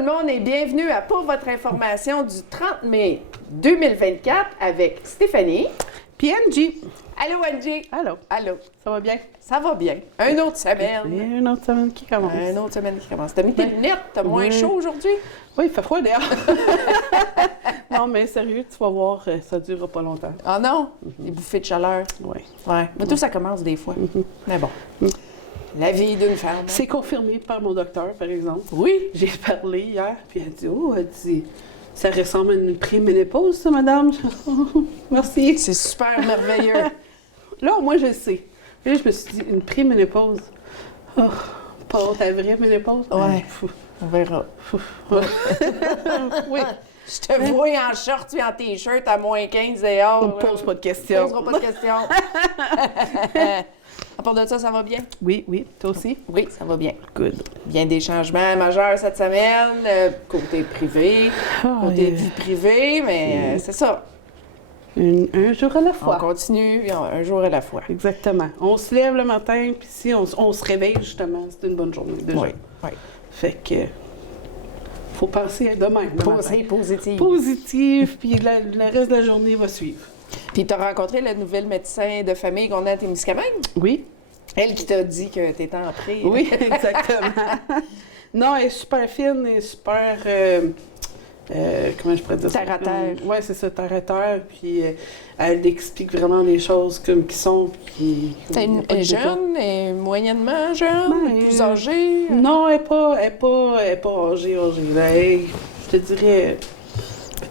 le monde et bienvenue à Pour votre information du 30 mai 2024 avec Stéphanie. Puis Angie. Allô Angie. Allô. Allô. Ça va bien? Ça va bien. Une autre semaine. Et une autre semaine qui commence. Une autre semaine qui commence. T'as mis tes lunettes? T'as moins chaud aujourd'hui? Oui, il fait froid dehors. Non, mais sérieux, tu vas voir, ça ne durera pas longtemps. Ah non? Des bouffées de chaleur. Oui. Ouais. Mais tout ça commence des fois. Mais bon. La vie d'une femme. C'est confirmé par mon docteur, par exemple. Oui. J'ai parlé hier, puis elle dit, ça ressemble à une préménopause, ça, madame? Merci. C'est super merveilleux. Là, au moins, je le sais. Et là, je me suis dit, une préménopause? Oh, pas ta vraie ménopause? Ouais. On verra. Oui. Je te vois en short puis en t-shirt à moins 15 dehors. On ne pose pas de questions. On ne posera pas de questions. À part de ça, ça va bien? Oui, oui. Toi aussi? Oui, ça va bien. Good. Bien des changements majeurs cette semaine, côté privé, côté vie privée, mais c'est ça. Un jour à la On fois. continue, un jour à la fois. Exactement. On se lève le matin, puis si on se réveille, justement, c'est une bonne journée déjà. Oui, oui. Fait que, faut penser demain. Positif. Positif, puis le reste de la journée va suivre. Puis tu as rencontré le nouvel médecin de famille qu'on a à Témiscamingue? Oui. Elle qui t'a dit que tu étais en pré. Oui, exactement. Non, elle est super fine, elle est super... comment je pourrais dire ça? Terre à terre. Oui, c'est ça, terre à terre. Puis elle explique vraiment les choses comme qui sont. Puis, T'es jeune, et moyennement jeune, plus âgée? Non, elle n'est pas âgée. Là, je te dirais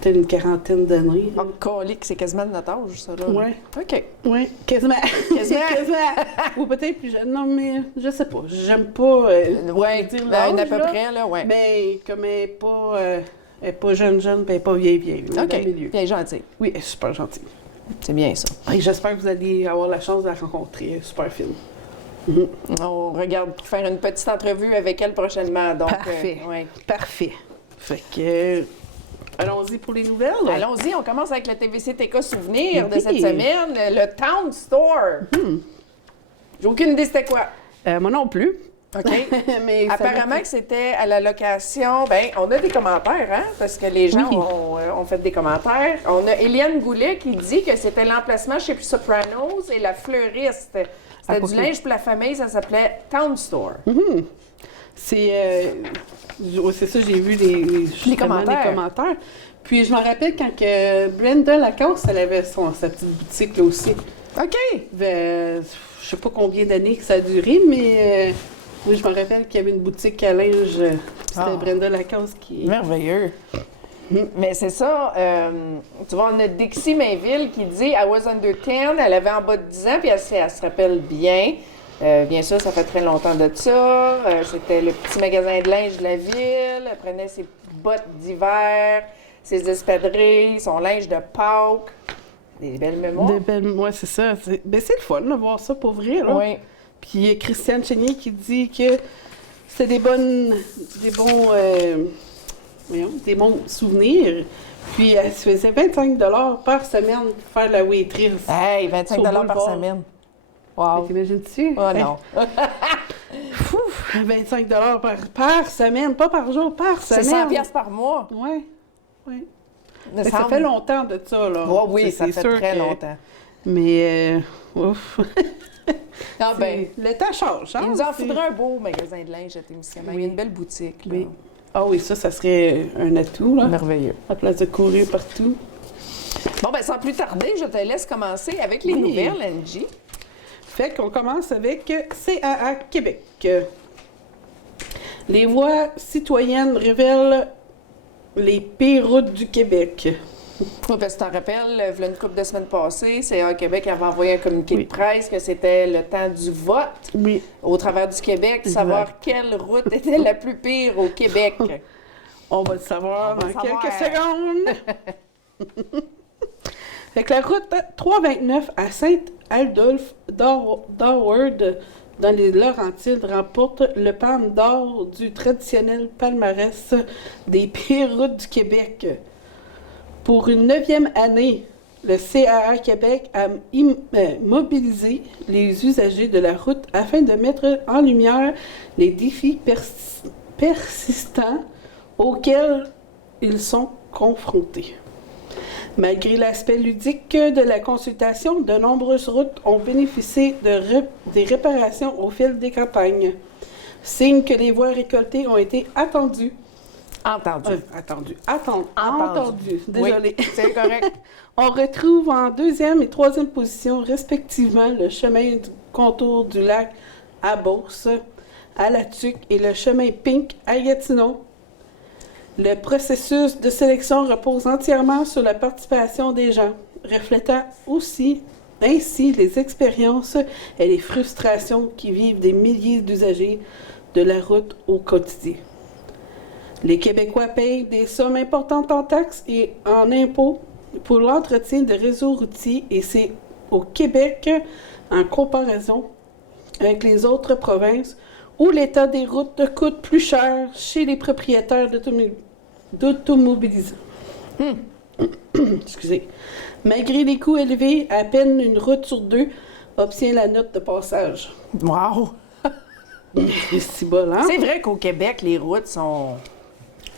peut-être une quarantaine d'années. Oh, colique, c'est quasiment de notre âge, ça, là. Oui. OK. Oui, quasiment. Quasiment. Ou peut-être plus jeune. Non, mais je sais pas. J'aime pas Oui, dire à l'âge, peu là. près, là, oui. Mais comme elle n'est pas jeune, puis elle n'est pas vieille. OK, Dans le milieu. puis elle est gentille. Oui, elle est super gentille. C'est bien, ça. Et j'espère que vous allez avoir la chance de la rencontrer. Elle est super fine. On regarde pour faire une petite entrevue avec elle prochainement. Donc, Parfait. ouais. Parfait. Fait que, allons-y pour les nouvelles. Allons-y, on commence avec le TVC TK Souvenir de Oui. cette semaine, le Town Store. J'ai aucune idée c'était quoi. Moi non plus. OK. Mais ça Apparemment que c'était à la location. Bien, on a des commentaires, hein, parce que les gens Oui. ont fait des commentaires. On a Éliane Goulet qui dit que c'était l'emplacement chez Sopranos et la fleuriste. C'était du linge pour la famille, ça s'appelait Town Store. C'est ça, j'ai vu les commentaires. Puis je me rappelle quand que Brenda Lacoste, elle avait sa petite boutique là aussi. OK. Je sais pas combien d'années que ça a duré, mais oui, je me rappelle qu'il y avait une boutique à linge. C'était Brenda Lacoste qui... Merveilleux. Mais c'est ça, tu vois, on a Dixie Mainville qui dit « I was under 10 », elle avait en bas de 10 ans, puis elle se rappelle bien. Bien sûr, ça fait très longtemps de ça. C'était le petit magasin de linge de la ville. Elle prenait ses bottes d'hiver, ses espadrilles, son linge de Pâques. Des belles mémoires. Oui, c'est ça. C'est le fun de voir ça pour vrai, là. Oui. Puis il y a Christiane Chénier qui dit que c'est des bons souvenirs. Puis elle se faisait 25 $ par semaine pour faire la waitress. Hey, 25 Sur par Boulevard. semaine. Wow. T'imagines-tu? Oh non. Fou! 25 $ par semaine, pas par jour, par C'est semaine. 100 piastres par mois. Oui, oui. Me Ça semble. fait longtemps de ça, là. Oh, oui, ça C'est fait sûr très que- longtemps. Mais, ouf. Ah ben, Le temps change, hein? il nous en c'est- faudrait un beau magasin de linge à Témiscamingue. Il y a une belle boutique. Là. Oui. Ah oui, ça serait un atout, là. Merveilleux. À place de courir partout. Bon, ben sans plus tarder, je te laisse commencer avec les Oui. nouvelles, Angie. Fait qu'on commence avec CAA Québec. Les voix citoyennes révèlent les pires routes du Québec. Oui, parce que tu t'en rappelles, il y a une couple de semaines passées, CA Québec avait envoyé un communiqué Oui. de presse que c'était le temps du vote Oui. au travers du Québec, de savoir quelle route était la plus pire au Québec. On va le savoir On va dans le savoir. quelques secondes. Fait que la route 329 à Saint-Adolphe d'Howard dans les Laurentides remporte le palme d'or du traditionnel palmarès des pires routes du Québec. Pour une 9e année, le CAA Québec a mobilisé les usagers de la route afin de mettre en lumière les défis persistants auxquels ils sont confrontés. Malgré l'aspect ludique de la consultation, de nombreuses routes ont bénéficié des réparations au fil des campagnes. Signe que les voies récoltées ont été attendues. Entendu. Désolée. Oui, c'est correct. On retrouve en deuxième et troisième position, respectivement, le chemin du contour du lac à Beauce, à La Tuque, et le chemin Pink à Gatineau. Le processus de sélection repose entièrement sur la participation des gens, reflétant ainsi les expériences et les frustrations qui vivent des milliers d'usagers de la route au quotidien. Les Québécois payent des sommes importantes en taxes et en impôts pour l'entretien de réseaux routiers, et c'est au Québec, en comparaison avec les autres provinces, où l'état des routes coûte plus cher chez les propriétaires d'automobilisants. Excusez. Malgré les coûts élevés, à peine une route sur deux obtient la note de passage. Wow! C'est bon, hein? C'est vrai qu'au Québec, les routes sont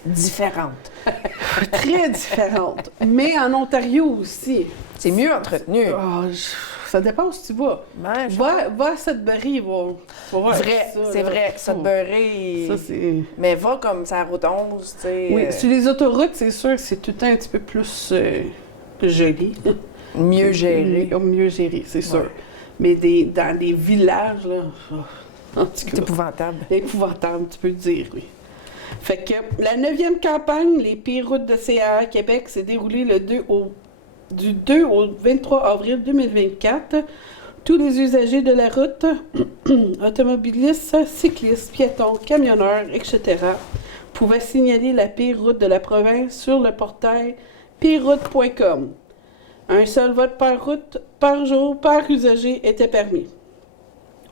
différentes. Très différentes. Mais en Ontario aussi. C'est mieux entretenu. Ça dépend où tu vas. Ben, Va à Sudbury, va voir vrai, ça, c'est là. vrai. Sudbury. Ça, c'est... Mais va comme ça, route 11, tu sais. Oui, sur les autoroutes, c'est sûr que c'est tout le temps un petit peu plus joli. Mieux géré. Mieux géré, c'est sûr. Ouais. Mais dans les villages, là, en tout C'est cas, épouvantable. épouvantable, tu peux le dire, oui. Fait que la 9e campagne, les pires routes de CAA Québec, s'est déroulée du 2 au 23 avril 2024. Tous les usagers de la route, automobilistes, cyclistes, piétons, camionneurs, etc., pouvaient signaler la pire route de la province sur le portail pireroute.com. Un seul vote par route, par jour, par usager était permis.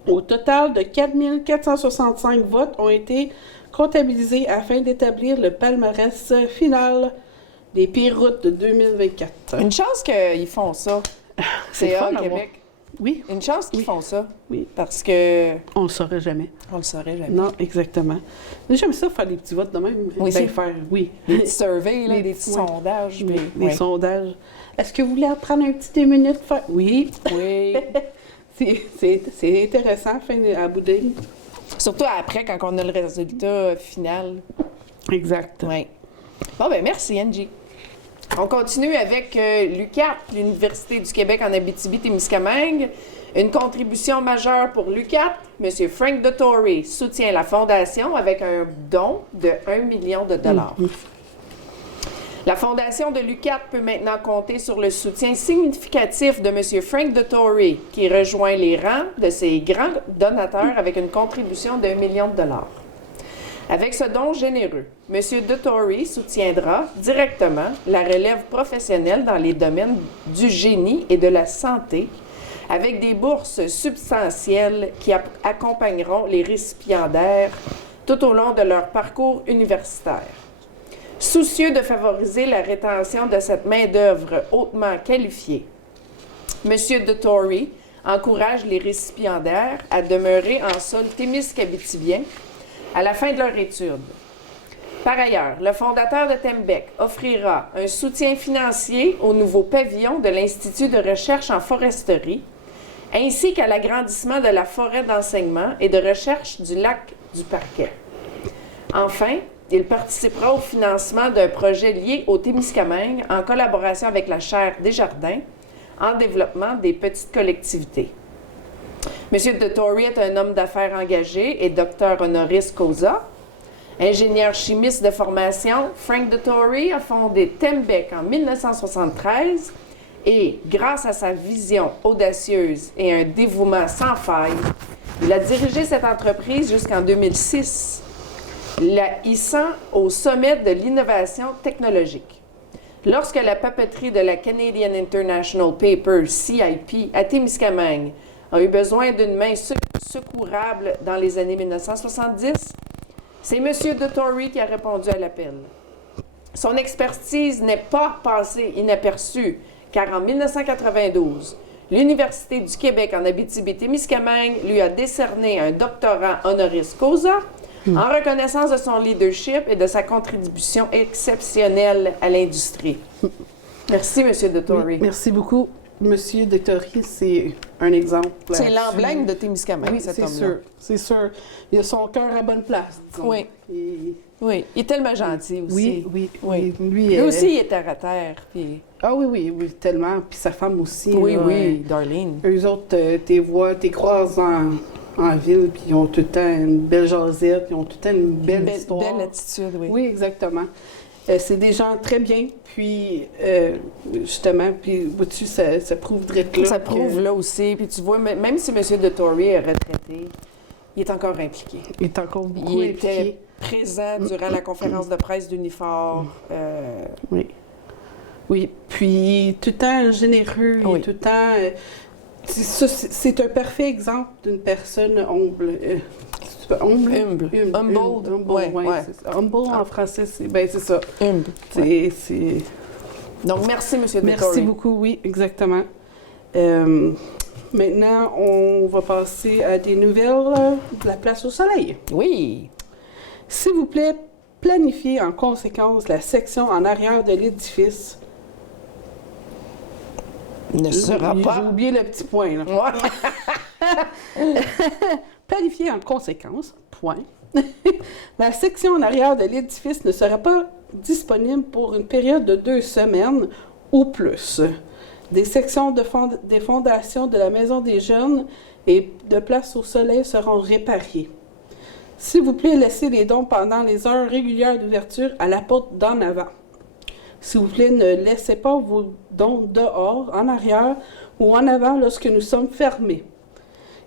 Au total de 4 465 votes ont été comptabilisés afin d'établir le palmarès final des pires routes de 2024. Une chance qu'ils font ça. C'est CA fun à Québec. Oui. Une chance qu'ils font ça. Oui. Parce que On le saurait jamais. on le saurait jamais. Non, exactement. Mais j'aime ça, faire des petits votes de même. Oui, Ben, c'est- faire, oui. Des petits surveys, là, Les des petits- petits ouais. sondages. Oui, puis- des ouais. sondages. Est-ce que vous voulez en prendre un petit 2 minutes? Oui. Oui. C'est intéressant, fin à bout de ligne. Surtout après, quand on a le résultat final. Exact. Oui. Bon, ben merci, Angie. On continue avec l'UQAT, l'Université du Québec en Abitibi-Témiscamingue. Une contribution majeure pour l'UQAT. M. Frank Dottori soutient la fondation avec un don de 1 million de dollars. La fondation de l'UQAT peut maintenant compter sur le soutien significatif de M. Frank Dottori, qui rejoint les rangs de ses grands donateurs avec une contribution de 1 million de dollars. Avec ce don généreux, M. Dottori soutiendra directement la relève professionnelle dans les domaines du génie et de la santé, avec des bourses substantielles qui accompagneront les récipiendaires tout au long de leur parcours universitaire. Soucieux de favoriser la rétention de cette main-d'œuvre hautement qualifiée, M. Dottori encourage les récipiendaires à demeurer en sol témiscabitibien à la fin de leur étude. Par ailleurs, le fondateur de Tembec offrira un soutien financier au nouveau pavillon de l'Institut de recherche en foresterie, ainsi qu'à l'agrandissement de la forêt d'enseignement et de recherche du lac du Parquet. Enfin, il participera au financement d'un projet lié au Témiscamingue en collaboration avec la chaire Desjardins en développement des petites collectivités. M. Dottori est un homme d'affaires engagé et docteur honoris causa. Ingénieur chimiste de formation, Frank Dottori a fondé Tembec en 1973 et, grâce à sa vision audacieuse et un dévouement sans faille, il a dirigé cette entreprise jusqu'en 2006, la hissant au sommet de l'innovation technologique. Lorsque la papeterie de la Canadian International Paper, CIP, à Témiscamingue, a eu besoin d'une main secourable dans les années 1970, c'est M. Dottori qui a répondu à l'appel. Son expertise n'est pas passée inaperçue, car en 1992, l'Université du Québec en Abitibi-Témiscamingue lui a décerné un doctorat honoris causa en reconnaissance de son leadership et de sa contribution exceptionnelle à l'industrie. Merci, M. Dettori. Oui, merci beaucoup. Monsieur Dettori, c'est un exemple. C'est l'emblème de Témiscamingue, oui, cet c'est homme-là. sûr, c'est sûr. Il a son cœur à bonne place, disons. Oui. Et... Oui, il est tellement gentil aussi. Oui, oui, oui. Lui aussi, il est terre à terre. Puis... Ah oui, oui, oui, tellement. Puis sa femme aussi. Oui, là, oui, Darlene. Eux autres, t'es croises en ville, puis ils ont tout le temps une belle jasette, ils ont tout le temps une belle histoire. Belle attitude, oui. Oui, exactement. C'est des gens très bien, puis justement, puis au-dessus, ça prouve direct là. Ça prouve là aussi. Puis tu vois, même si M. Dettori est retraité, il est encore impliqué. Il est encore beaucoup Il impliqué. était présent durant la conférence de presse d'Unifor. Oui. Oui, puis tout le temps généreux, Oui. et tout le temps... c'est un parfait exemple d'une personne humble. Humble. Ouais, Ouais. c'est ça. Humble en français, c'est ça. Humble. C'est... Donc, merci, M. Dettori. Merci beaucoup, oui, exactement. Maintenant, on va passer à des nouvelles de la place au soleil. Oui. S'il vous plaît, planifiez en conséquence la section en arrière de l'édifice. Ne sera J'ai pas. oublié le petit point, là. Ouais. Planifiez en conséquence, point. La section en arrière de l'édifice ne sera pas disponible pour une période de 2 semaines ou plus. Des sections des fondations de la Maison des Jeunes et de Place au Soleil seront réparées. S'il vous plaît, laissez les dons pendant les heures régulières d'ouverture à la porte d'en avant. S'il vous plaît, ne laissez pas vos dons dehors, en arrière ou en avant lorsque nous sommes fermés.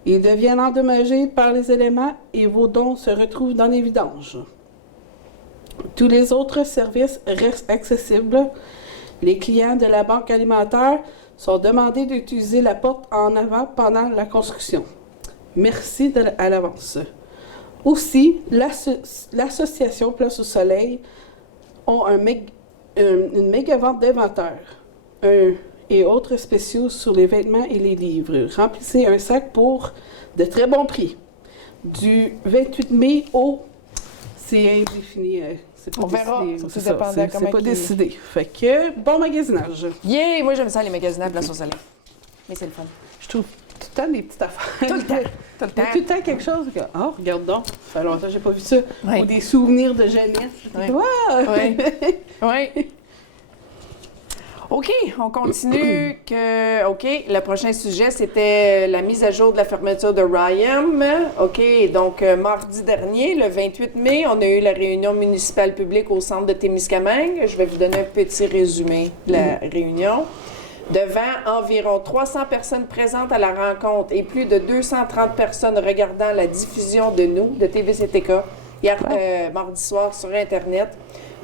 Ils deviennent endommagés par les éléments et vos dons se retrouvent dans les vidanges. Tous les autres services restent accessibles. Les clients de la banque alimentaire sont demandés d'utiliser la porte en avant pendant la construction. Merci à l'avance. Aussi, l'association Place au Soleil ont une méga vente d'inventaire et autres spéciaux sur les vêtements et les livres. Remplissez un sac pour de très bons prix. Du 28 mai au... C'est indéfini. C'est pas On verra. décidé, C'est ça, dépendant c'est comment pas qu'il- décidé. Fait que, bon magasinage. Yeah! Moi, j'aime ça, les magasins à Place au Soleil. Mais c'est le fun. Je trouve tout le temps des petites affaires. Tout le temps. Tout le Il y a temps. tout le temps quelque chose que, oh, regarde donc, ça fait longtemps que j'ai pas vu ça. Oui. Ou des souvenirs de jeunesse. Oui. Ouais. Oui. Oui. OK, on continue. OK, le prochain sujet, c'était la mise à jour de la fermeture de Ryam. OK, donc mardi dernier, le 28 mai, on a eu la réunion municipale publique au centre de Témiscamingue. Je vais vous donner un petit résumé de la réunion. Devant environ 300 personnes présentes à la rencontre et plus de 230 personnes regardant la diffusion de nous, de TVCTK, hier mardi soir sur Internet,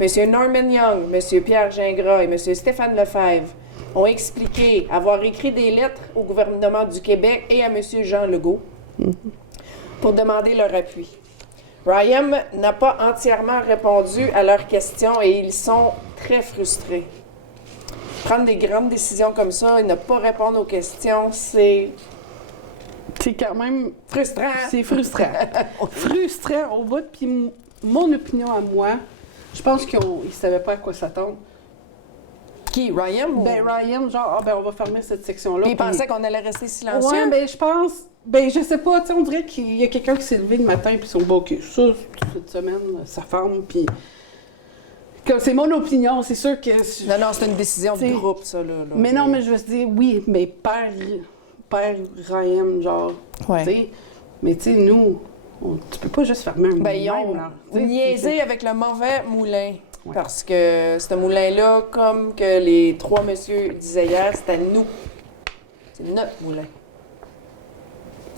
M. Norman Young, M. Pierre Gingras et M. Stéphane Lefebvre ont expliqué avoir écrit des lettres au gouvernement du Québec et à M. Jean Legault pour demander leur appui. Ryam n'a pas entièrement répondu à leurs questions et ils sont très frustrés. Prendre des grandes décisions comme ça et ne pas répondre aux questions, c'est C'est quand même... frustrant. C'est frustrant. Frustrant au bout. Puis mon opinion à moi, je pense qu'ils ne savaient pas à quoi s'attendre. Qui, Ryam? Ou... Ben Ryan, genre, on va fermer cette section-là. Puis ils puis- pensaient qu'on allait rester silencieux. Ouais, ben je pense... Ben je sais pas, tu sais, on dirait qu'il y a quelqu'un qui s'est levé le matin puis ils sont bon, OK, ça, cette semaine, ça ferme, puis... Comme c'est mon opinion, c'est sûr que... Non, non, c'est une décision de T'sais, groupe, ça, là. Mais non, mais je veux dire, oui, mais père Ryan, genre, Ouais. tu sais, mais tu sais, nous, tu peux pas juste fermer un Ben, ils moulin, ont là. Tu sais, niaisé avec le mauvais moulin. Ouais. Parce que ce moulin-là, comme que les trois messieurs disaient hier, c'est à nous. C'est notre moulin.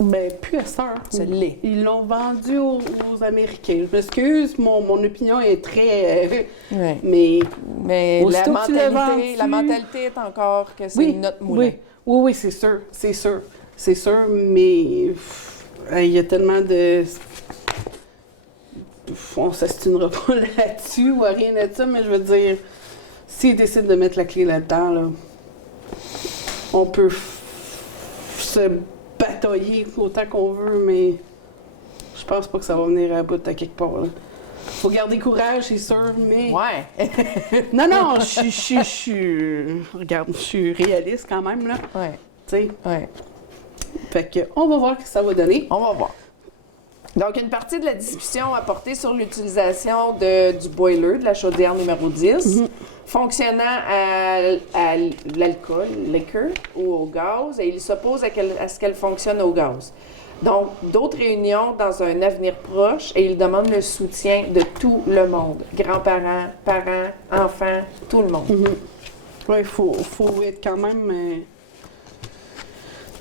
Ben, plus à cette heure. Ça l'est. Ils l'ont vendu aux Américains. Je m'excuse, mon opinion est très... Ouais. mais... Mais Aussitôt que tu l'as vendu- la mentalité est encore que c'est Oui, notre moulin. oui, c'est sûr, c'est sûr. C'est sûr, mais il y a tellement de... On ne s'astinera pas là-dessus ou à rien de ça, mais je veux dire, s'ils décident de mettre la clé là-dedans, là, on peut se batailler autant qu'on veut, mais je pense pas que ça va venir à bout à quelque part. Là. Faut garder courage, c'est sûr, mais... Ouais. Non, regarde, je suis réaliste quand même, là. Ouais. Tu sais. Ouais. Fait que, on va voir ce que ça va donner. On va voir. Donc, une partie de la discussion a porté sur l'utilisation du boiler, de la chaudière numéro 10, fonctionnant à l'alcool, liquor, ou au gaz, et il s'oppose à ce qu'elle fonctionne au gaz. Donc, d'autres réunions dans un avenir proche, et il demande le soutien de tout le monde, grands-parents, parents, enfants, tout le monde. Oui, il faut être quand même...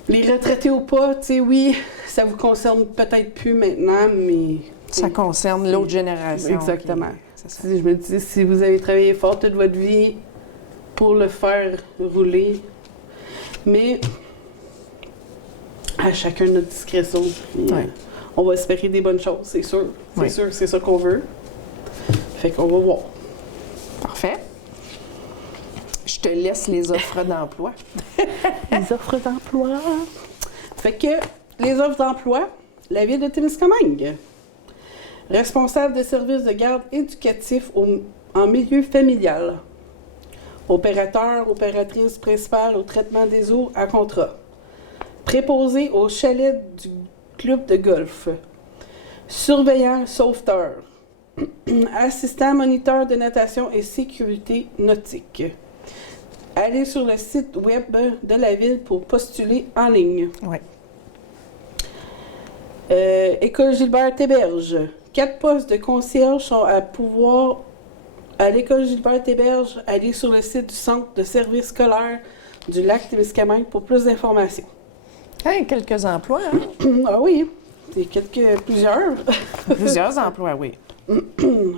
Les retraités ou pas, tu sais, oui, ça vous concerne peut-être plus maintenant, mais... Ça concerne l'autre génération. Exactement. Je me dis, si vous avez travaillé fort toute votre vie pour le faire rouler, mais à chacun notre discrétion. Puis, on va espérer des bonnes choses, c'est sûr. C'est sûr, c'est ça qu'on veut. Fait qu'on va voir. Parfait. Je te laisse les offres d'emploi. Les offres d'emploi. Fait que les offres d'emploi, la ville de Témiscamingue. Responsable de services de garde éducatif en milieu familial. Opérateur, opératrice principale au traitement des eaux à contrat. Préposé au chalet du club de golf. Surveillant sauveteur. Assistant moniteur de natation et sécurité nautique. Allez sur le site web de la ville pour postuler en ligne. Oui. École Gilbert Héberge. 4 postes de concierge sont à pouvoir à l'école Gilbert Héberge. Allez sur le site du centre de services scolaires du lac Témiscamingue pour plus d'informations. Hey, quelques emplois, hein? Ah oui, c'est plusieurs. Plusieurs emplois, oui.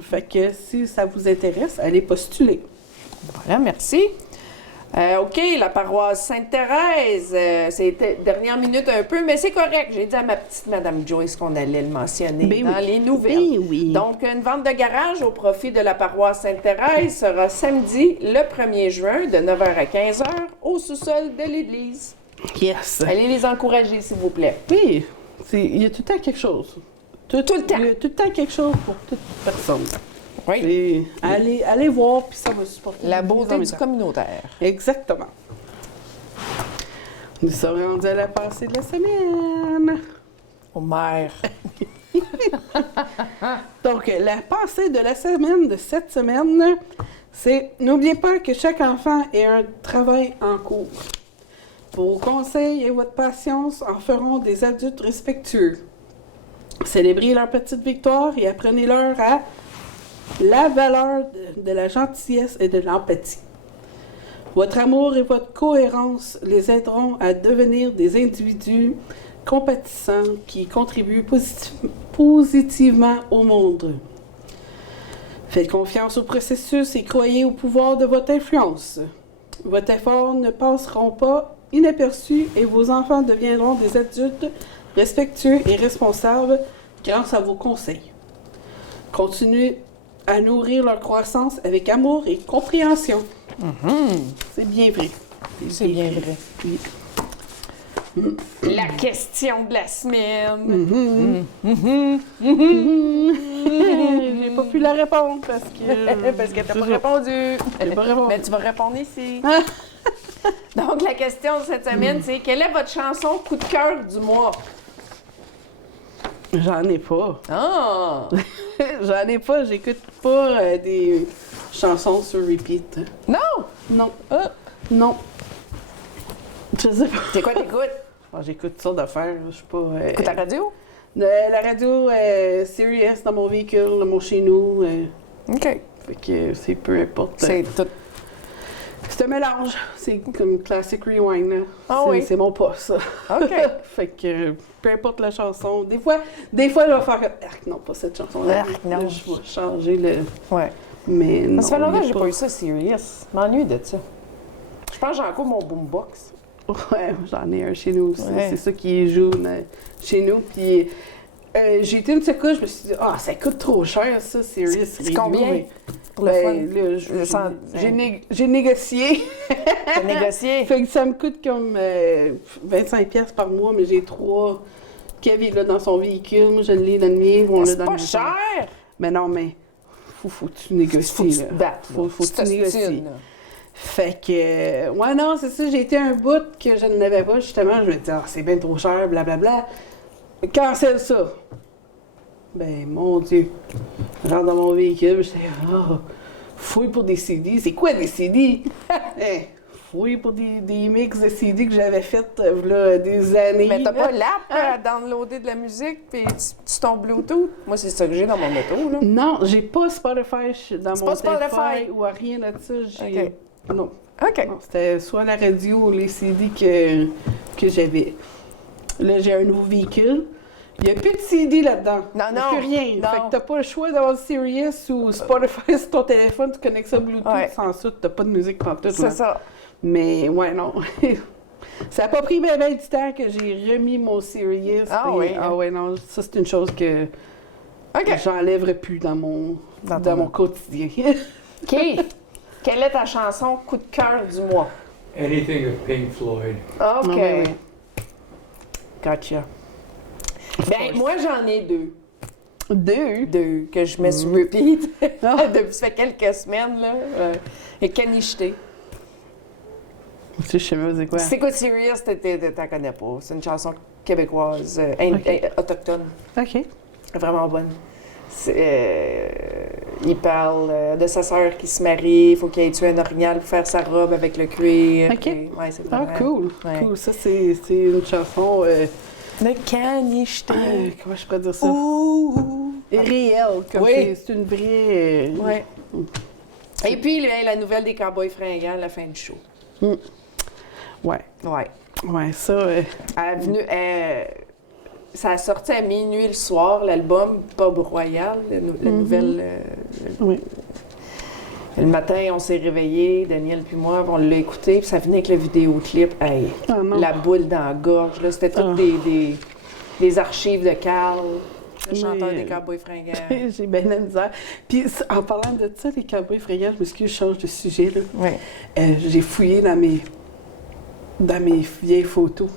Fait que si ça vous intéresse, allez postuler. Voilà, merci. OK, la paroisse Sainte-Thérèse, c'était dernière minute un peu, mais c'est correct. J'ai dit à ma petite Madame Joyce qu'on allait le mentionner dans les nouvelles. Ben oui. Donc, une vente de garage au profit de la paroisse Sainte-Thérèse sera samedi, le 1er juin, de 9h à 15h, au sous-sol de l'église. Yes. Allez les encourager, s'il vous plaît. Oui, il y a tout le temps quelque chose. Tout le temps. Il y a tout le temps quelque chose pour toute personne. Oui. Et allez voir, puis ça va supporter. La beauté du communautaire. Exactement. Nous sommes rendus à la passée de la semaine. Au maire. Donc, la passée de la semaine de cette semaine, c'est n'oubliez pas que chaque enfant est un travail en cours. Vos conseils et votre patience en feront des adultes respectueux. Célébrez leur petite victoire et apprenez-leur à la valeur de la gentillesse et de l'empathie. Votre amour et votre cohérence les aideront à devenir des individus compatissants qui contribuent positivement au monde. Faites confiance au processus et croyez au pouvoir de votre influence. Votre effort ne passeront pas inaperçus et vos enfants deviendront des adultes respectueux et responsables grâce à vos conseils. Continuez à nourrir leur croissance avec amour et compréhension. C'est bien vrai. C'est bien vrai. Oui. La question de la semaine. J'ai pas pu la répondre parce que... Parce que t'as pas répondu. J'ai pas répondu. Mais tu vas répondre ici. Donc, la question de cette semaine, c'est quelle est votre chanson coup de cœur du mois? J'en ai pas. Ah! J'en ai pas. J'écoute pas des chansons sur repeat. Non! Non. Ah. Non. Je sais pas. C'est quoi t'écoutes? J'écoute toutes sortes d'affaires. Je suis pas... Écoute la radio? La radio, Sirius dans mon véhicule, dans mon chez nous. OK. Fait que c'est peu importe. C'est tout. C'est un mélange. C'est comme classic rewind. Là. Ah oui? C'est mon poste, ça. OK. Fait que peu importe la chanson. Des fois je vais faire Arc, non, pas cette chanson-là. Arc, non. Là, je vais changer le. Ouais. Mais non. Ça fait longtemps que j'ai pas pas eu ça, Sirius. Je m'ennuie de ça. Je pense que j'ai encore mon boombox. Ouais, j'en ai un chez nous aussi. Ouais. C'est ça qui joue chez nous. Puis j'ai été une secousse, je me suis dit, ça coûte trop cher, ça, Sirius. C'est combien? Mais, Pour le fun. là, j'ai négocié. T'as négocié? Fait que ça me coûte comme 25$ par mois, mais j'ai 3 Kev est là dans son véhicule, moi je l'ai dans le mien, on l'a C'est dans pas le maison. cher! Mais non, mais faut que tu négocies. Faut que tu là. te battes. Faut que tu négocies. t'ostines, là. Fait que, ouais, non, c'est ça, j'ai été un bout que je n'avais pas, justement. Je me disais, ah, c'est bien trop cher, blablabla. Cancelle ça. Ben, mon Dieu. Je rentre dans mon véhicule, je dis, ah, fouille pour des CD. C'est quoi des CD? Hein, fouille pour des mix de CD que j'avais fait, là, des années. Mais t'as là. pas l'app à downloader de la musique puis tu tombes Bluetooth? Moi, c'est ça que j'ai dans mon auto, là. Non, j'ai pas Spotify dans C'est mon pas Spotify? téléphone ou rien de ça. J'ai... OK. Non. OK. Non, c'était soit la radio ou les CD que j'avais. Là, j'ai un nouveau véhicule. Il n'y a plus de CD là-dedans. Non, Il n'y a non, plus rien. non. Fait que t'as pas le choix d'avoir Sirius ou Spotify sur ton téléphone, tu connectes ça Bluetooth. Ouais. Sans ça, t'as pas de musique pantoute. C'est là. ça. Mais ouais, non. Ça n'a pas pris bien du temps que j'ai remis mon Sirius. Ah et- oui. Ah ouais, non. Ça, c'est une chose que OK. j'enlèverai plus dans mon quotidien. OK. Quelle est ta chanson coup de cœur du mois? Anything of Pink Floyd. OK. Ah, oui, oui. Gotcha. Ben, moi, j'en ai deux. Deux que je mets sur repeat. Ah. Depuis, ça fait quelques semaines, là. Et Canicheté. Tu sais, je sais pas c'est quoi. C'est quoi Serious? T'en connais pas. C'est une chanson québécoise, OK. autochtone. OK. Vraiment bonne. Il parle de sa sœur qui se marie, il faut qu'il ait tué un orignal pour faire sa robe avec le cuir. OK. Et, ouais, c'est Ah, vraiment... cool. Ouais. Cool. Ça, c'est une chanson. Le Canicheté. Comment je pourrais dire ça? Ouh. Réelle. Comme Oui. c'est une vraie. Ouais. Et puis, la nouvelle des Cowboys fringants, la fin du show. Ouais. Ouais. Ouais, ça. Ça a sorti à minuit le soir, l'album Bob Royal, la nouvelle. Oui. Le matin, on s'est réveillés, Daniel puis moi, on l'a écouté, puis ça venait avec le vidéoclip. Hey, Ah, non. la boule dans la gorge, là, c'était toutes des archives de Carl, le chanteur des Cowboys fringants. J'ai bien la misère. Puis, en parlant de ça, les cowboys fringants, je m'excuse, je change de sujet, là. Ouais. J'ai fouillé dans mes vieilles photos.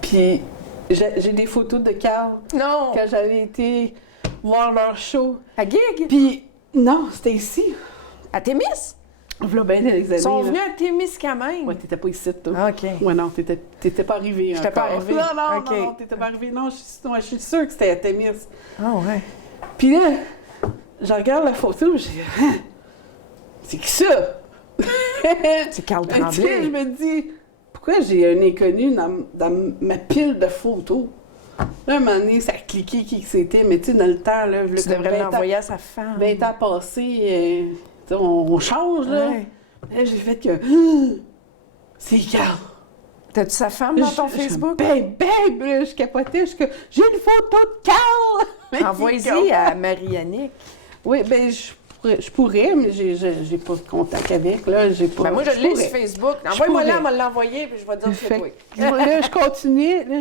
Puis, j'ai des photos de Carl Non! quand j'avais été voir leur show. À Gig? Puis, non, c'était ici. À Témis? Voilà bien des années. Ils sont là. venus à Témiscamingue. Ouais, t'étais pas ici, toi. Ah, OK. Ouais, non, t'étais pas arrivé. J'étais pas arrivée. Non, non, OK. non, t'étais pas arrivé. Non, je suis sûre que c'était à Témis. Ah, ouais. Puis là, je regarde la photo, je dis, hein? C'est qui ça? C'est Carl Tu sais, je Tremblay. me dis, pourquoi j'ai un inconnu dans ma pile de photos? Là, un moment donné, ça a cliqué qui que c'était, mais tu sais, dans le temps, là, Tu devrais l'envoyer à sa femme. 20 ans passés, tu sais, on change, là. Ouais. Là, j'ai fait que, ah, c'est Carl. T'as-tu sa femme dans ton Facebook? Ben, là, je capotais, j'ai une photo de Carl! Mais Envoyez-y à Marie-Annick. Oui, ben, je pourrais, mais j'ai pas de contact avec, là, j'ai pas... Ben moi, je l'ai pourrais. sur Facebook. Envoie-moi là, pourrais. elle m'a l'envoyer, puis je vais dire que c'est Fait toi. que, là, je continuais, là,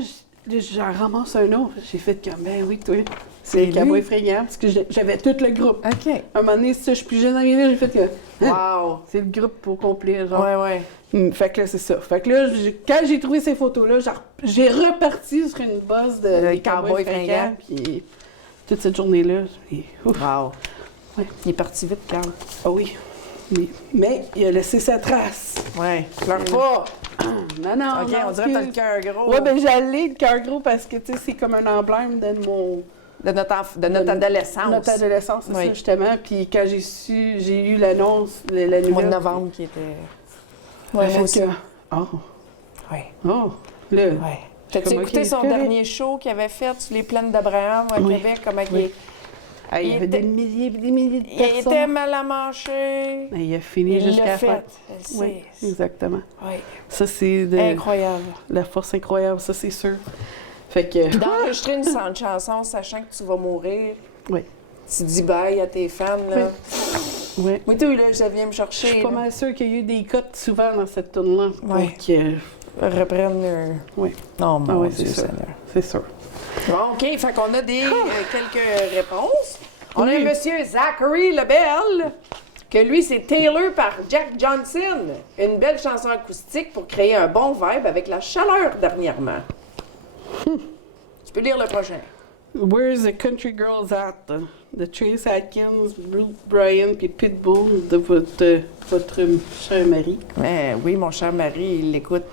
j'en ramasse un autre. J'ai fait comme, ben oui, toi, c'est lui. Cowboy fringant, parce que j'avais tout le groupe. OK. Un moment donné, si je suis plus jeune dans les là, j'ai fait que, Wow. c'est le groupe au complet, genre. Ouais, ouais. Fait que là, c'est ça. Fait que là, quand j'ai trouvé ces photos-là, j'ai reparti sur une base de des Cowboy fringants. Puis toute cette journée-là, ouf. Wow. Ouais. Il est parti vite, Carl. Ah oui. Oui. Mais il a laissé sa trace. Ouais. Pleure pas. Non, non, OK, non, on dirait que t'as le excuse. cœur gros. Ouais, ben j'allais le cœur gros parce que, tu sais, c'est comme un emblème de De notre adolescence. notre adolescence, c'est Oui. ça, justement. Puis quand j'ai eu l'annonce, la Le mois de nouvelle... novembre qui était... Ouais, moi fait aussi. que... Oh, Ouais. oh, là... Ouais. T'as-tu Comme, écouté OK, son correct. dernier show qu'il avait fait sur les plaines d'Abraham à Oui. Québec? Comment Oui. il Il y avait était- des milliers de il personnes. était mal à manger. Il a fini Il jusqu'à l'a la fin. fait. Je Oui, sais. exactement. Oui. Ça, c'est de Incroyable. la force incroyable, ça, c'est sûr. Fait que... D'enregistrer une chanson sachant que tu vas mourir, Oui, tu dis bye à tes fans, là. oui. Moi, tout, là, je viens me Je chercher. suis pas là. mal sûre qu'il y a eu des cotes souvent dans cette tourne-là. Ouais. Donc, Reprennent leur... oui, Non, ah mon oui, Dieu c'est sûr. Seigneur. C'est sûr. Bon, OK, fait qu'on a quelques réponses. On a Oui. Monsieur Zachary Lebel, que lui, c'est Taylor par Jack Johnson. Une belle chanson acoustique pour créer un bon vibe avec la chaleur dernièrement. Tu peux lire le prochain. Where's the Country Girls at? De Trace Atkins, Luke Bryan puis Pitbull de votre cher mari. Mais oui, mon cher mari, il l'écoute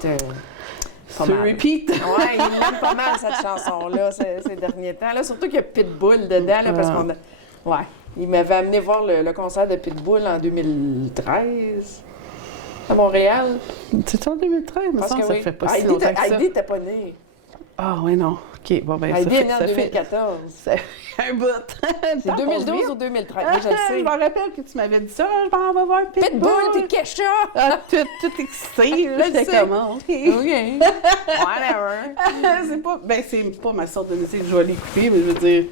pas Sur mal. repeat. Ouais, il aime pas mal cette chanson-là ces derniers temps. Là, surtout qu'il y a Pitbull dedans, là, parce qu'on a... Ouais. Il m'avait amené voir le concert de Pitbull en 2013 à Montréal. C'est en 2013, mais Parce ça, que ça oui. fait pas si longtemps que ça. Heidi t'es pas née. Ah oui, non. OK, bon, ben Heidi est née en ça fait 2014. un bout. C'est 2012 ou 2013? Oui, je le sais. Je m'en rappelle que tu m'avais dit ça. Je m'en vais voir Pitbull. Pitbull puis Kesha! Ah, tout excité. Là, Je j'étais sais. comment? OK. OK. Whatever. c'est pas ma sorte de musique que je vais l'écouter, mais je veux dire...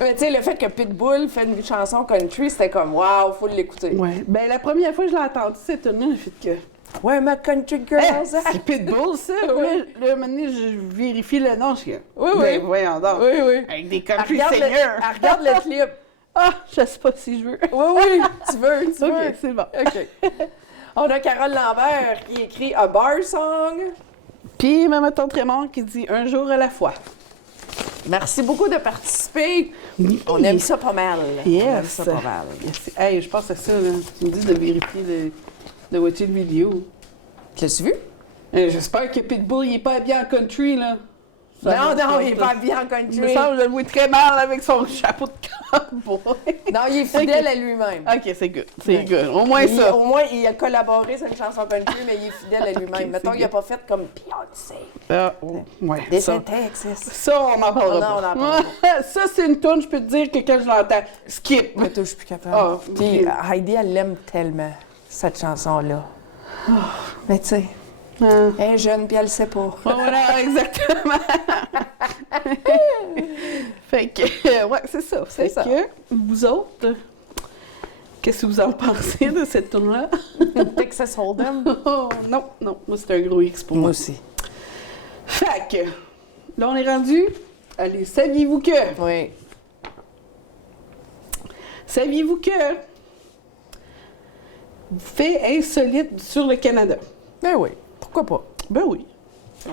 Mais tu sais, le fait que Pitbull fait une chanson country, c'était comme, waouh, faut l'écouter. Ouais. Ben, la première fois que je l'ai entendu, cette tune-là, j'ai fait que... Ouais, ma country girl, Hey, c'est Pitbull, ça! Oui. Là, maintenant, je vérifie le nom, je suis Oui, ben, oui. voyons donc. Oui, oui. Avec des Elle country regarde, singers. elle regarde le clip. Ah, je sais pas si je veux. Oui, oui, tu veux. OK, c'est bon. OK. On a Carole Lambert qui écrit A Bar Song. Puis, ma tante Raymond qui dit « Un jour à la fois Merci beaucoup de participer. ». On aime ça pas mal. Yes. On aime ça pas mal. Hey, je pense à ça, là. Tu me dis de vérifier de watcher le vidéo. L'as-tu vu? J'espère que Pitbull, il est pas bien en country, là. Ça Non, me- il est pas bien en Il me country. semble que je le vois très mal avec son chapeau de cowboy. Non, il est fidèle à lui-même. OK, c'est good. C'est Ouais. good. Au moins ça. Au moins, il a collaboré sur une chanson country, mais il est fidèle à lui-même. Ok, Mettons c'est qu'il n'a good. pas fait comme Beyoncé. Ah, ouais. Des Ça, Texas. ça, on n'en parlera Non, pas. on n'en parlera Ça, c'est une toune, je peux te dire que quand je l'entends, skip. Mais toi, je suis plus capable. Ah, Puis ok. Heidi, elle l'aime tellement, cette chanson-là. Mais tu sais, Ah. elle est jeune, puis elle le sait pas. Voilà, exactement. Fait que, ouais, c'est ça. Fait ça. que, vous autres, qu'est-ce que vous en pensez de cette toune-là? Texas Hold'em. Oh, non, moi, c'est un gros X pour moi. Moi aussi. Fait que, là, on est rendu. Allez, saviez-vous que? Oui. Saviez-vous que? Fait insolite sur le Canada. Ben oui, pourquoi pas? Ben oui.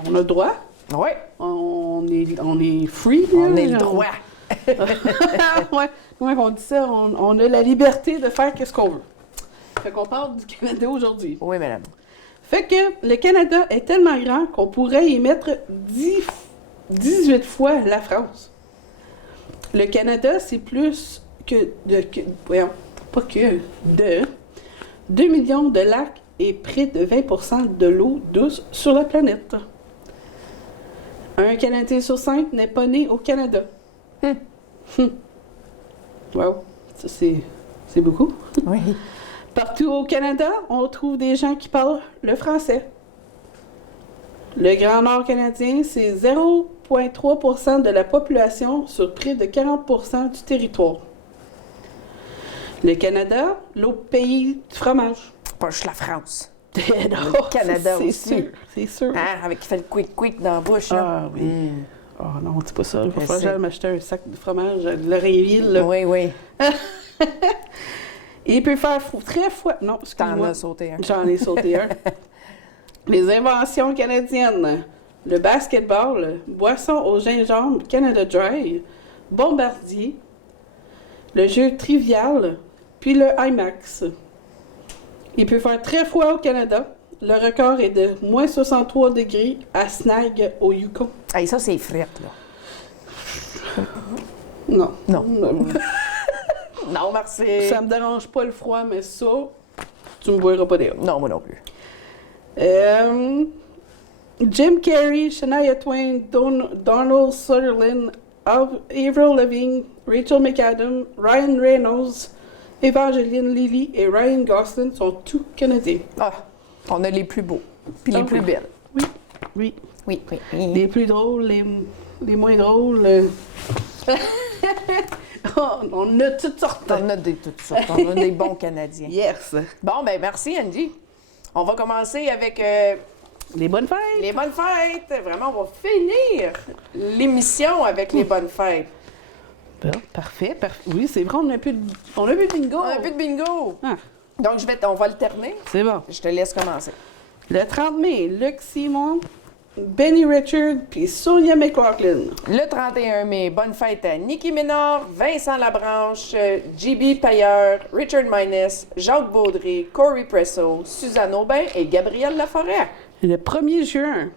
On a le droit. Oui, On est free. on là, est le genre. droit. Ouais. Comment on dit ça? On a la liberté de faire ce qu'on veut. Fait qu'on parle du Canada aujourd'hui. Oui, madame. Fait que le Canada est tellement grand qu'on pourrait y mettre 18 fois la France. Le Canada, c'est plus voyons, pas que, de 2 millions de lacs et près de 20% de l'eau douce sur la planète. Un Canadien sur 5 n'est pas né au Canada. Wow, ça c'est beaucoup. Oui. Partout au Canada, on trouve des gens qui parlent le français. Le Grand Nord canadien, c'est 0,3% de la population sur près de 40% du territoire. Le Canada, l'autre pays du fromage. Pas juste la France. Non, Le Canada c'est aussi. sûr, c'est sûr. Hein, avec qui fait le quick dans la bouche, là. Ah oui. Oh non, c'est pas ça. Il va Je falloir que sais. j'aille m'acheter un sac de fromage à Lorrainville. là. Oui, oui. Et il peut faire très froid. Non, T'en excuse-moi. as sauté un. J'en ai sauté un. Les inventions canadiennes. Le basketball, boisson au gingembre Canada Dry, Bombardier, le jeu Trivial, puis le IMAX. Il peut faire très froid au Canada. Le record est de moins 63 degrés à Snag, au Yukon. Hey, ça, c'est frette, là. Non. Non. Non, merci. Ça me dérange pas le froid, mais ça, tu me boiras pas des Non, moi non plus. Jim Carrey, Shania Twain, Donald Sutherland, Avril Lavigne, Rachel McAdams, Ryan Reynolds, Evangeline Lilly et Ryan Gosling sont tous Canadiens. Ah, on a les plus beaux. Puis les Ah plus oui. belles. Oui. Oui, oui, oui. Les plus drôles, les moins drôles. On a toutes sortes. On a toutes sortes. On a des bons Canadiens. Yes. Bon, ben merci, Angie. On va commencer avec Les bonnes fêtes. les bonnes fêtes. Vraiment, on va finir l'émission avec les bonnes fêtes. Bon, parfait. Oui, c'est vrai, on n'a plus de bingo. Un peu de bingo. Ah, Donc, on va alterner. c'est bon. Je te laisse commencer. Le 30 mai, Luc Simon, Benny Richard puis Sonia McLaughlin. Le 31 mai, bonne fête à Nicki Ménard, Vincent Labranche, JB Payeur, Richard Mines, Jacques Baudry, Corey Presso, Suzanne Aubin et Gabrielle Laforêt. Et le 1er juin,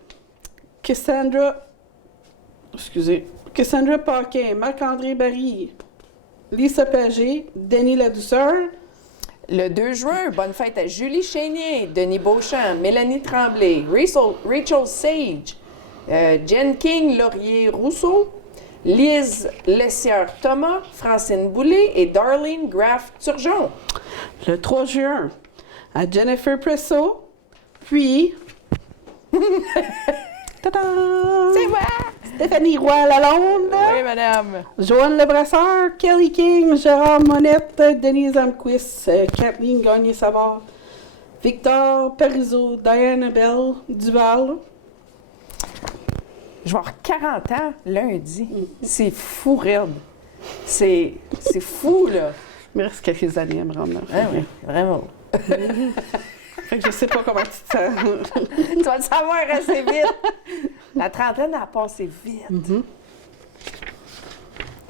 Cassandra Paquin, Marc-André Barry, Lisa Pagé, Denis Ladouceur. Le 2 juin, bonne fête à Julie Chénier, Denis Beauchamp, Mélanie Tremblay, Rachel Sage, Jen King, Laurier Rousseau, Lise Lessière-Thomas, Francine Boulay et Darlene Graff-Turgeon. Le 3 juin, à Jennifer Presso, puis... Tadam! C'est moi! Stéphanie Roy-Lalonde, Oui, madame. Joanne Lebrasseur, Kelly King, Gérard Monette, Denise Amquist, Kathleen Gagné-Savard, Victor Parizeau, Diana Bell, Duval. Je vais avoir 40 ans lundi. C'est fou, raide. C'est fou, là. Il me reste quelques années à me rendre là. Ah oui, vraiment. Fait que je sais pas comment tu te sens. Tu vas le savoir assez vite. La trentaine a passé vite.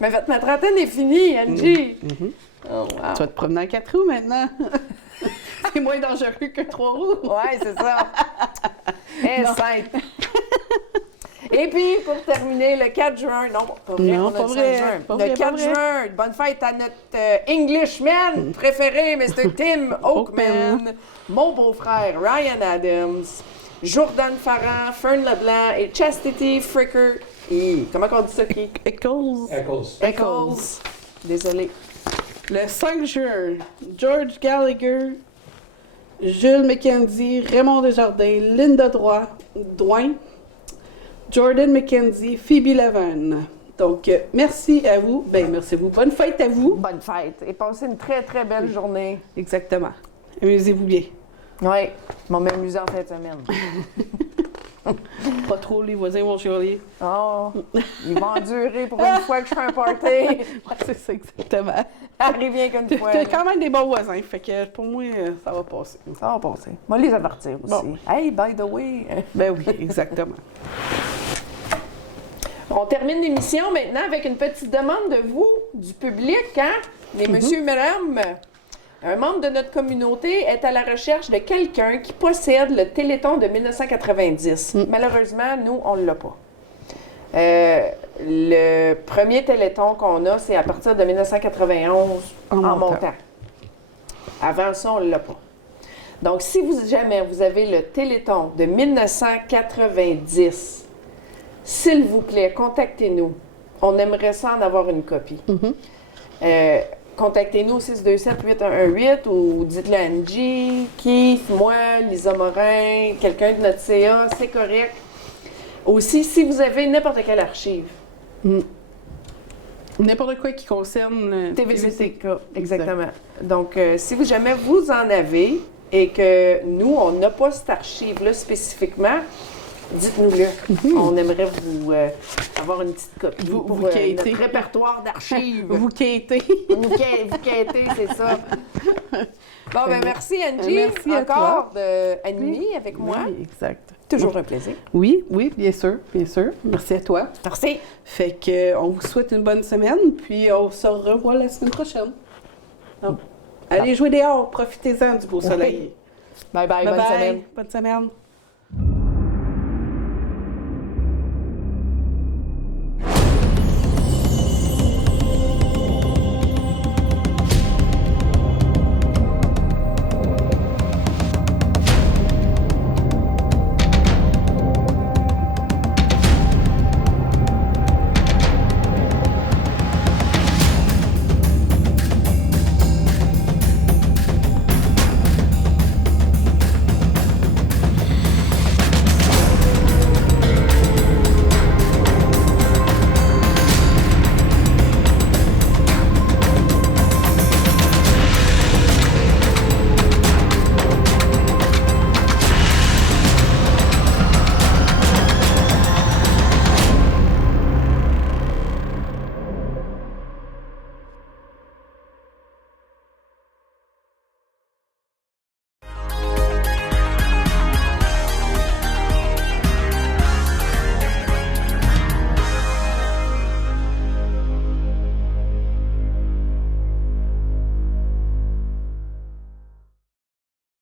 Mais ma trentaine est finie, Angie. Oh, wow. Tu vas te promener en 4 roues maintenant. C'est moins dangereux que 3 roues. Ouais, c'est ça. Et 5. Et puis, pour terminer, le 4 juin, non, pas vrai, Non, on a pas le 5 vrai, juin. pas Le vrai, 4 pas vrai. juin, bonne fête à notre Englishman préféré, Mr. Tim Oakman, mon beau-frère Ryan Adams, Jordan Farran, Fern Leblanc et Chastity Fricker. Et comment on dit ça, qui? Eccles. Eccles. Désolé. Le 5 juin, George Gallagher, Jules McKenzie, Raymond Desjardins, Linda Drouin, Jordan McKenzie, Phoebe Lavan. Donc, merci à vous. Ben, merci à vous. Bonne fête à vous. Bonne fête et passez une très, très belle journée. Exactement. Amusez-vous bien. Oui, je m'en m'amuser en fin de semaine. Pas trop, les voisins vont chialer. Oh, ils vont endurer pour une fois que je fais un party. Ouais, c'est ça, exactement. Arrive bien qu'une fois. T'as quand même des bons voisins, fait que pour moi, ça va passer. Ça va passer. Moi, les avertir aussi. Bon. Hey, by the way. Ben oui, exactement. On termine l'émission maintenant avec une petite demande de vous, du public, hein? Les messieurs et mesdames. Un membre de notre communauté est à la recherche de quelqu'un qui possède le Téléthon de 1990. Malheureusement, nous, on ne l'a pas. Le premier Téléthon qu'on a, c'est à partir de 1991 en montant. Avant ça, on ne l'a pas. Donc, si jamais vous avez le Téléthon de 1990, s'il vous plaît, contactez-nous. On aimerait ça en avoir une copie. Contactez-nous au 627-8118 ou dites-le à Angie, Keith, moi, Lisa Morin, quelqu'un de notre CA, c'est correct. Aussi, si vous avez n'importe quelle archive. N'importe quoi qui concerne le TVCK, exactement. Donc, si vous jamais vous en avez et que nous, on n'a pas cette archive-là spécifiquement, dites-nous-le. On aimerait vous avoir une petite copie Vous pour quêtez. notre répertoire d'archives. Vous quêtez. Vous quêtez, c'est ça. Bon, ben merci Angie, Merci à encore d'animer avec moi. Oui, exact. Toujours un plaisir. Oui, oui, bien sûr, bien sûr. Merci à toi. Merci. Fait que on vous souhaite une bonne semaine, puis on se revoit la semaine prochaine. Donc, allez jouer dehors, profitez-en du beau soleil. Bye bye, bonne semaine. Bonne semaine.